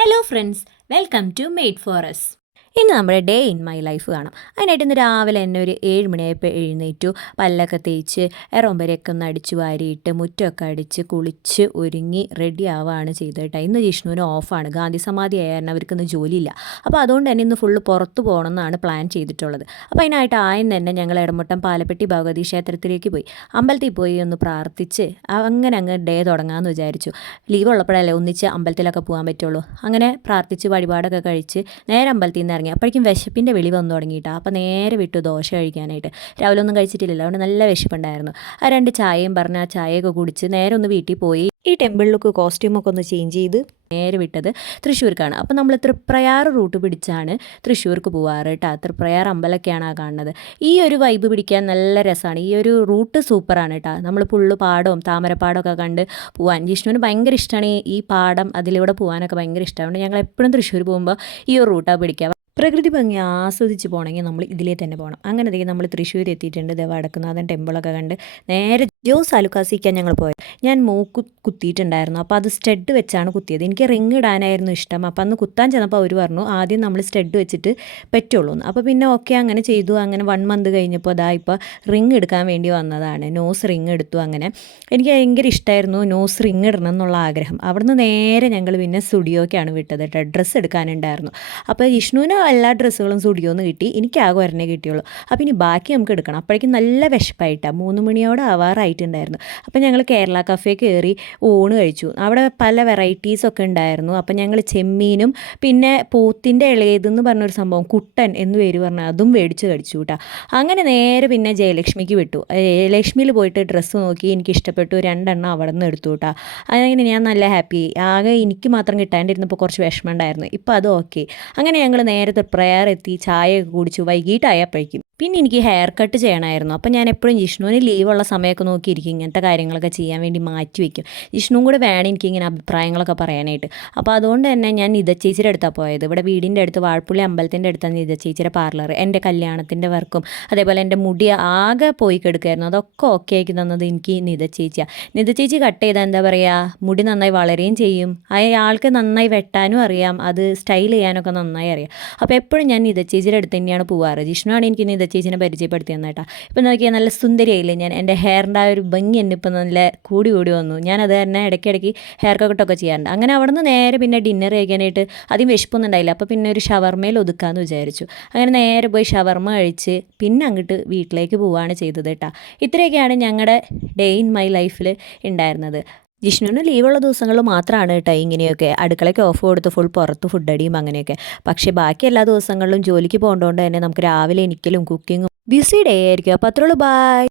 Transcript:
Hello friends, welcome to made for us. ഇന്ന് നമ്മുടെ day in my life കാണാം. അതിനായിട്ട് ഇന്ന് രാവിലെ തന്നെ ഒരു 7 മണിയായപ്പോൾ എഴുന്നേറ്റു. പല്ലൊക്കെ തേച്ച് എറോമ്പരയൊക്കെ ഒന്ന് അടിച്ച് വാരിയിട്ട് മുറ്റമൊക്കെ അടിച്ച് കുളിച്ച് ഒരുങ്ങി റെഡി ആവുകയാണ് ചെയ്തത് കേട്ടോ. ഇന്ന് ജിഷ്ണുവിന് ഓഫാണ്, ഗാന്ധി സമാധി ആയിരുന്നു, അവർക്കൊന്നും ജോലിയില്ല. അപ്പോൾ അതുകൊണ്ട് തന്നെ ഇന്ന് ഫുള്ള് പുറത്ത് പോകണമെന്നാണ് പ്ലാൻ ചെയ്തിട്ടുള്ളത്. അപ്പോൾ അതിനായിട്ട് ആദ്യം തന്നെ ഞങ്ങൾ എടമുട്ടം പാലപ്പെട്ടി ഭഗവതി ക്ഷേത്രത്തിലേക്ക് പോയി. അമ്പലത്തിൽ പോയി ഒന്ന് പ്രാർത്ഥിച്ച് അങ്ങ് ഡേ തുടങ്ങാമെന്ന് വിചാരിച്ചു. ലീവ് ഉള്ളപ്പോഴല്ലേ ഒന്നിച്ച് അമ്പലത്തിലൊക്കെ പോകാൻ പറ്റുള്ളൂ. അങ്ങനെ പ്രാർത്ഥിച്ച് വഴിപാടൊക്കെ കഴിച്ച് നേരെ അമ്പലത്തിൽ നിന്ന് ഇറങ്ങി. അപ്പോഴേക്കും വിശപ്പിൻ്റെ വിളി വന്നു തുടങ്ങിയിട്ടാണ്. അപ്പോൾ നേരെ വിട്ടു ദോശ കഴിക്കാനായിട്ട്. രാവിലെ ഒന്നും കഴിച്ചിട്ടില്ലല്ലോ, അതുകൊണ്ട് നല്ല വിശപ്പുണ്ടായിരുന്നു. ആ 2 ചായയും പറഞ്ഞ് ആ ചായയൊക്കെ കുടിച്ച് നേരെ ഒന്ന് വീട്ടിൽ പോയി. ഈ ടെമ്പിളിലേക്ക് കോസ്റ്റ്യൂമൊക്കെ ഒന്ന് ചേഞ്ച് ചെയ്ത് നേരെ വിട്ടത് തൃശ്ശൂർക്കാണ്. അപ്പോൾ നമ്മൾ തൃപ്രയാർ റൂട്ട് പിടിച്ചാണ് തൃശ്ശൂർക്ക് പോവാറ് കേട്ടോ. തൃപ്രയാർ അമ്പലമൊക്കെയാണ് ആ കാണുന്നത്. ഈ ഒരു വൈബ് പിടിക്കാൻ നല്ല രസമാണ്. ഈ ഒരു റൂട്ട് സൂപ്പറാണ് കേട്ടോ. നമ്മൾ പുള്ളു പാടവും താമരപ്പാടമൊക്കെ കണ്ട് പോകാൻ ജിഷ്ണുവിന് ഭയങ്കര ഇഷ്ടമാണ്. ഈ പാടം അതിലൂടെ പോകാനൊക്കെ ഭയങ്കര ഇഷ്ടമാണ്. ഞങ്ങൾ എപ്പോഴും തൃശ്ശൂർ പോകുമ്പോൾ ഈ ഒരു റൂട്ടാണ് പിടിക്കുക. പ്രകൃതി ഭംഗി ആസ്വദിച്ച് പോകണമെങ്കിൽ നമ്മൾ ഇതിലേ തന്നെ പോകണം. അങ്ങനെ നമ്മൾ തൃശ്ശൂർ എത്തിയിട്ടുണ്ട്. വടക്കുന്നാഥൻ ടെമ്പിളൊക്കെ കണ്ട് നേരെ ജോസ് അലുക്കാസിക്കാൻ ഞങ്ങൾ പോയത്. ഞാൻ മൂക്ക് കുത്തിയിട്ടുണ്ടായിരുന്നു. അപ്പോൾ അത് സ്റ്റഡ് വെച്ചാണ് കുത്തിയത്. എനിക്ക് റിങ് ഇടാനായിരുന്നു ഇഷ്ടം. അപ്പോൾ അന്ന് കുത്താൻ ചെന്നപ്പോൾ അവർ പറഞ്ഞു ആദ്യം നമ്മൾ സ്റ്റഡ് വെച്ചിട്ട് പറ്റുള്ളൂ എന്ന്. അപ്പോൾ പിന്നെ ഓക്കെ അങ്ങനെ ചെയ്തു. അങ്ങനെ 1 മന്ത് കഴിഞ്ഞപ്പോൾ ഇപ്പോൾ റിങ് എടുക്കാൻ വേണ്ടി വന്നതാണ്. നോസ് റിങ് എടുത്തു. അങ്ങനെ എനിക്ക് ഭയങ്കര ഇഷ്ടമായിരുന്നു നോസ് റിങ് ഇടണം എന്നുള്ള ആഗ്രഹം. അവിടുന്ന് നേരെ ഞങ്ങൾ പിന്നെ സ്റ്റുഡിയോക്കാണ് വിട്ടത് കേട്ടോ. ഡ്രസ്സ് എടുക്കാനുണ്ടായിരുന്നു. അപ്പോൾ വിഷ്ണുവിന് എല്ലാ ഡ്രസ്സുകളും സ്റ്റുഡിയോന്ന് കിട്ടി. എനിക്ക് ആകെ ഒരെണ്ണേ കിട്ടിയുള്ളൂ. അപ്പോൾ ഇനി ബാക്കി നമുക്ക് എടുക്കണം. അപ്പോഴേക്കും നല്ല വിശപ്പായിട്ടാണ്. 3 മണിയോടെ ആവാറായിട്ടുണ്ടായിരുന്നു. അപ്പോൾ ഞങ്ങൾ കേരള കഫേ കയറി ഊണ് കഴിച്ചു. അവിടെ പല വെറൈറ്റീസൊക്കെ ഉണ്ടായിരുന്നു. അപ്പോൾ ഞങ്ങൾ ചെമ്മീനും പിന്നെ പോത്തിൻ്റെ ഇളയതെന്ന് പറഞ്ഞൊരു സംഭവം കുട്ടൻ എന്ന് പേര് പറഞ്ഞാൽ അതും മേടിച്ച് കഴിച്ചു കേട്ടോ. അങ്ങനെ നേരെ പിന്നെ ജയലക്ഷ്മിക്ക് വിട്ടു. ജയലക്ഷ്മിയിൽ പോയിട്ട് ഡ്രസ്സ് നോക്കി എനിക്ക് ഇഷ്ടപ്പെട്ടു. 2 എണ്ണം അവിടെ നിന്ന് എടുത്തു കേട്ടോ. അങ്ങനെ ഞാൻ നല്ല ഹാപ്പി. ആകെ എനിക്ക് മാത്രം കിട്ടാണ്ടിരുന്നപ്പോൾ കുറച്ച് വിഷമം ഉണ്ടായിരുന്നു. ഇപ്പോൾ അത് ഓക്കെ. അങ്ങനെ ഞങ്ങൾ നേരത്തെ പ്രയർ എത്തി ചായയൊക്കെ കുടിച്ചു. വൈകിട്ടായപ്പോഴേക്കും പിന്നെ എനിക്ക് ഹെയർ കട്ട് ചെയ്യണമായിരുന്നു. അപ്പോൾ ഞാൻ എപ്പോഴും ജിഷ്ണുവിന് ലീവുള്ള സമയമൊക്കെ നോക്കിയിരിക്കും ഇങ്ങനത്തെ കാര്യങ്ങളൊക്കെ ചെയ്യാൻ വേണ്ടി മാറ്റി വയ്ക്കും. ജിഷ്ണുവും കൂടെ വേണം എനിക്കിങ്ങനെ അഭിപ്രായങ്ങളൊക്കെ പറയാനായിട്ട്. അപ്പോൾ അതുകൊണ്ട് തന്നെ ഞാൻ നിത ചേച്ചിയുടെ അടുത്താണ് പോയത്. ഇവിടെ വീടിൻ്റെ അടുത്ത് വാഴപ്പുള്ളി അമ്പലത്തിൻ്റെ അടുത്താണ് നിത ചേച്ചിയുടെ പാർലർ. എൻ്റെ കല്യാണത്തിൻ്റെ വർക്കും അതേപോലെ എൻ്റെ മുടി ആകെ പോയി കിടക്കുമായിരുന്നു. അതൊക്കെ ഓക്കെ ആക്കി തന്നത് എനിക്ക് നിത ചേച്ചിയാണ്. നിത ചേച്ചി കട്ട് ചെയ്താൽ എന്താ പറയുക, മുടി നന്നായി വളരുകയും ചെയ്യും. ആൾക്ക് നന്നായി വെട്ടാനും അറിയാം, അത് സ്റ്റൈൽ ചെയ്യാനൊക്കെ നന്നായി അറിയാം. അപ്പോൾ എപ്പോഴും ഞാൻ നിത ചേച്ചിയുടെ അടുത്ത് തന്നെയാണ് പോവാറ്. ജിഷ്ണുവാണ് എനിക്ക് നിത ചേച്ചിനെ പരിചയപ്പെടുത്തി തന്നേട്ടാ. ഇപ്പം നോക്കിയാൽ നല്ല സുന്ദരിയായില്ലേ ഞാൻ. എൻ്റെ ഹെയറിൻ്റെ ആ ഒരു ഭംഗി എന്നെ ഇപ്പം നല്ല കൂടി വന്നു. ഞാനത് തന്നെ ഇടയ്ക്കിടയ്ക്ക് ഹെയർ കട്ടൊക്കെ ചെയ്യാറുണ്ട്. അങ്ങനെ അവിടെ നിന്ന് നേരെ പിന്നെ ഡിന്നർ കഴിക്കാനായിട്ട് ആദ്യം വിശപ്പൊന്നും ഉണ്ടായില്ല. അപ്പോൾ പിന്നെ ഒരു ഷവർമയിൽ ഒതുക്കാമെന്ന് വിചാരിച്ചു. അങ്ങനെ നേരെ പോയി ഷവർമ കഴിച്ച് പിന്നെ അങ്ങോട്ട് വീട്ടിലേക്ക് പോവുകയാണ് ചെയ്തത് കേട്ടോ. ഇത്രയൊക്കെയാണ് ഞങ്ങളുടെ ഡേ ഇൻ മൈ ലൈഫിൽ ഉണ്ടായിരുന്നത്. ജിഷ്ണുവിന് ലീവുള്ള ദിവസങ്ങളിൽ മാത്രമാണ് കേട്ടോ ഇങ്ങനെയൊക്കെ അടുക്കളയ്ക്ക് ഓഫ് കൊടുത്ത് ഫുൾ പുറത്ത് ഫുഡ് അടിയും അങ്ങനെയൊക്കെ. പക്ഷേ ബാക്കി എല്ലാ ദിവസങ്ങളിലും ജോലിക്ക് പോകേണ്ടതുകൊണ്ട് തന്നെ നമുക്ക് രാവിലെ എണീക്കലും കുക്കിങ്ങും ബിസി ഡേ ആയിരിക്കും. അപ്പോൾ അത്രയുള്ളൂ. ബൈ.